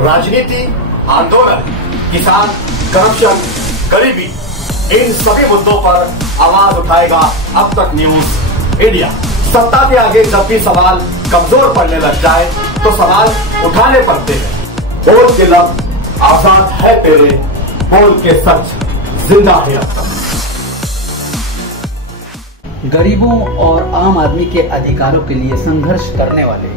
राजनीति, आंदोलन, किसान, करप्शन, गरीबी, इन सभी मुद्दों पर आवाज उठाएगा अब तक न्यूज इंडिया। सत्ता के आगे जब भी सवाल कमजोर पड़ने लग जाए तो सवाल उठाने पड़ते हैं। बोल के लफ्ज आजाद है तेरे, बोल के सच जिंदा है अब तक। गरीबों और आम आदमी के अधिकारों के लिए संघर्ष करने वाले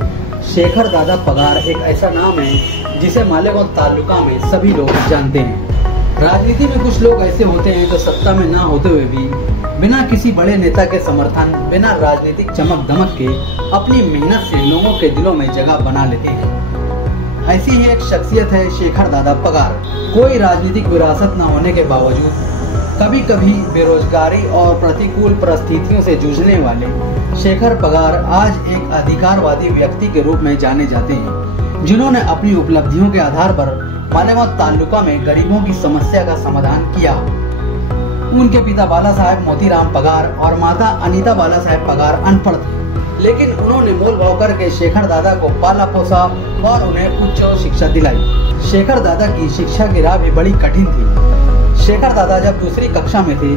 शेखर दादा पगार एक ऐसा नाम है जिसे मालेगांव तालुका में सभी लोग जानते हैं। राजनीति में कुछ लोग ऐसे होते हैं जो सत्ता में ना होते हुए भी बिना किसी बड़े नेता के समर्थन, बिना राजनीतिक चमक दमक के अपनी मेहनत से लोगों के दिलों में जगह बना लेते हैं। ऐसी ही एक शख्सियत है शेखर दादा पगार। कोई राजनीतिक विरासत न होने के बावजूद कभी कभी बेरोजगारी और प्रतिकूल परिस्थितियों से जूझने वाले शेखर पगार आज एक अधिकारवादी व्यक्ति के रूप में जाने जाते हैं, जिन्होंने अपनी उपलब्धियों के आधार पर मालेगांव तालुका में गरीबों की समस्या का समाधान किया। उनके पिता बाला साहेब मोतीराम पगार और माता अनीता बाला साहेब पगार अनपढ़ थे, लेकिन उन्होंने मोल भाव करके शेखर दादा को पाला पोसा और उन्हें उच्च शिक्षा दिलाई। शेखर दादा की शिक्षा की राह भी बड़ी कठिन थी। शेखर दादा जब दूसरी कक्षा में थे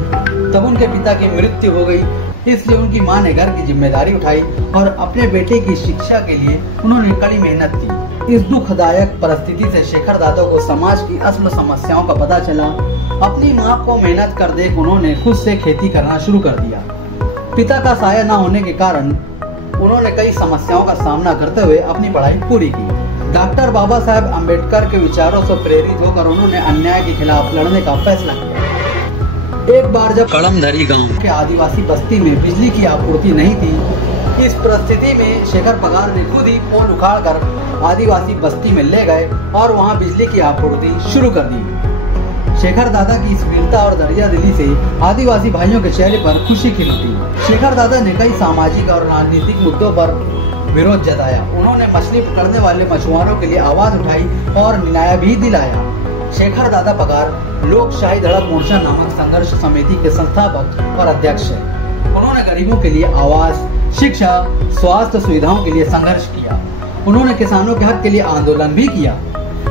तब उनके पिता की मृत्यु हो गई, इसलिए उनकी मां ने घर की जिम्मेदारी उठाई और अपने बेटे की शिक्षा के लिए उन्होंने कड़ी मेहनत की। इस दुखदायक परिस्थिति से शेखर दादा को समाज की असल समस्याओं का पता चला। अपनी मां को मेहनत कर देख उन्होंने खुद से खेती करना शुरू कर दिया। पिता का साया न होने के कारण उन्होंने कई समस्याओं का सामना करते हुए अपनी पढ़ाई पूरी की। डॉक्टर बाबा साहेब अम्बेडकर के विचारों से प्रेरित होकर उन्होंने अन्याय के खिलाफ लड़ने का फैसला किया। एक बार जब कड़मधरी गांव के आदिवासी बस्ती में बिजली की आपूर्ति नहीं थी, इस परिस्थिति में शेखर पगार ने खुद ही पोल उखाड़ कर आदिवासी बस्ती में ले गए और वहां बिजली की आपूर्ति शुरू कर दी। शेखर दादा की इस वीरता और दरिया दिली से आदिवासी भाइयों के चेहरे पर खुशी खिल उठी। शेखर दादा ने कई सामाजिक और राजनीतिक मुद्दों पर विरोध जताया। उन्होंने मछली पकड़ने वाले मछुआरों के लिए आवाज उठाई और न्याय भी दिलाया। शेखर दादा पगार लोकशाही धड़क मोर्चा नामक संघर्ष समिति के संस्थापक और अध्यक्ष हैं। उन्होंने गरीबों के लिए आवास, शिक्षा, स्वास्थ्य सुविधाओं के लिए संघर्ष किया। उन्होंने किसानों के हक के लिए आंदोलन भी किया।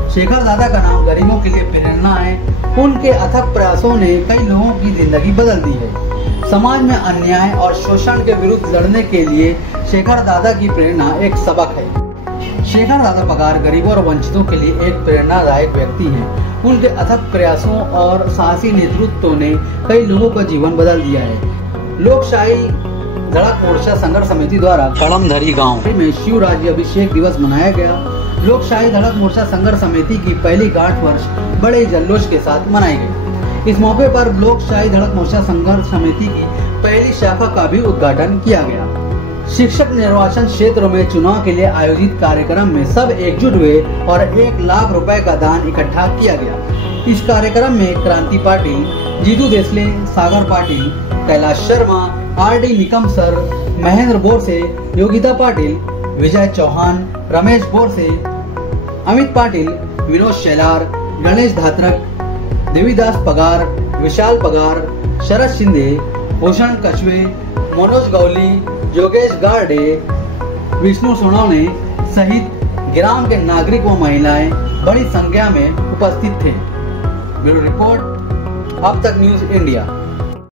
शेखर दादा का नाम गरीबों के लिए प्रेरणा है। उनके अथक प्रयासों ने कई लोगों की जिंदगी बदल दी है। समाज में अन्याय और शोषण के विरुद्ध लड़ने के लिए शेखर दादा की प्रेरणा एक सबक है। शेखर दादा पगार गरीबों और वंचितों के लिए एक प्रेरणादायक व्यक्ति हैं। उनके अथक प्रयासों और साहसी नेतृत्व ने कई लोगों का जीवन बदल दिया है। लोकशाही धड़क मोर्चा संघर्ष समिति द्वारा कड़मधरी गांव में शिव राज्य अभिषेक दिवस मनाया गया। लोकशाही धड़क मोर्चा संघर्ष समिति की पहली गांठ वर्ष बड़े जल्लोष के साथ मनाई गई। इस मौके पर लोकशाही धड़क मोर्चा संघर्ष समिति की पहली शाखा का भी उद्घाटन किया गया। शिक्षक निर्वाचन क्षेत्रों में चुनाव के लिए आयोजित कार्यक्रम में सब एकजुट हुए और 1 लाख रुपए का दान इकट्ठा किया गया। इस कार्यक्रम में क्रांति पाटिल, जीतू देसले, सागर पाटिल, कैलाश शर्मा, आर.डी. निकम सर, महेंद्र बोरसे, योगिता पाटिल, विजय चौहान, रमेश बोरसे, अमित पाटिल, विनोद शेलार, गणेश धात्रक, देवीदास पगार, विशाल पगार, शरद शिंदे, भूषण कछुए, मनोज गौली, योगेश गार्डे, विष्णु सोनवणे सहित ग्राम के नागरिक व महिलाएं बड़ी संख्या में उपस्थित थे। ब्यूरो रिपोर्ट अब तक न्यूज इंडिया।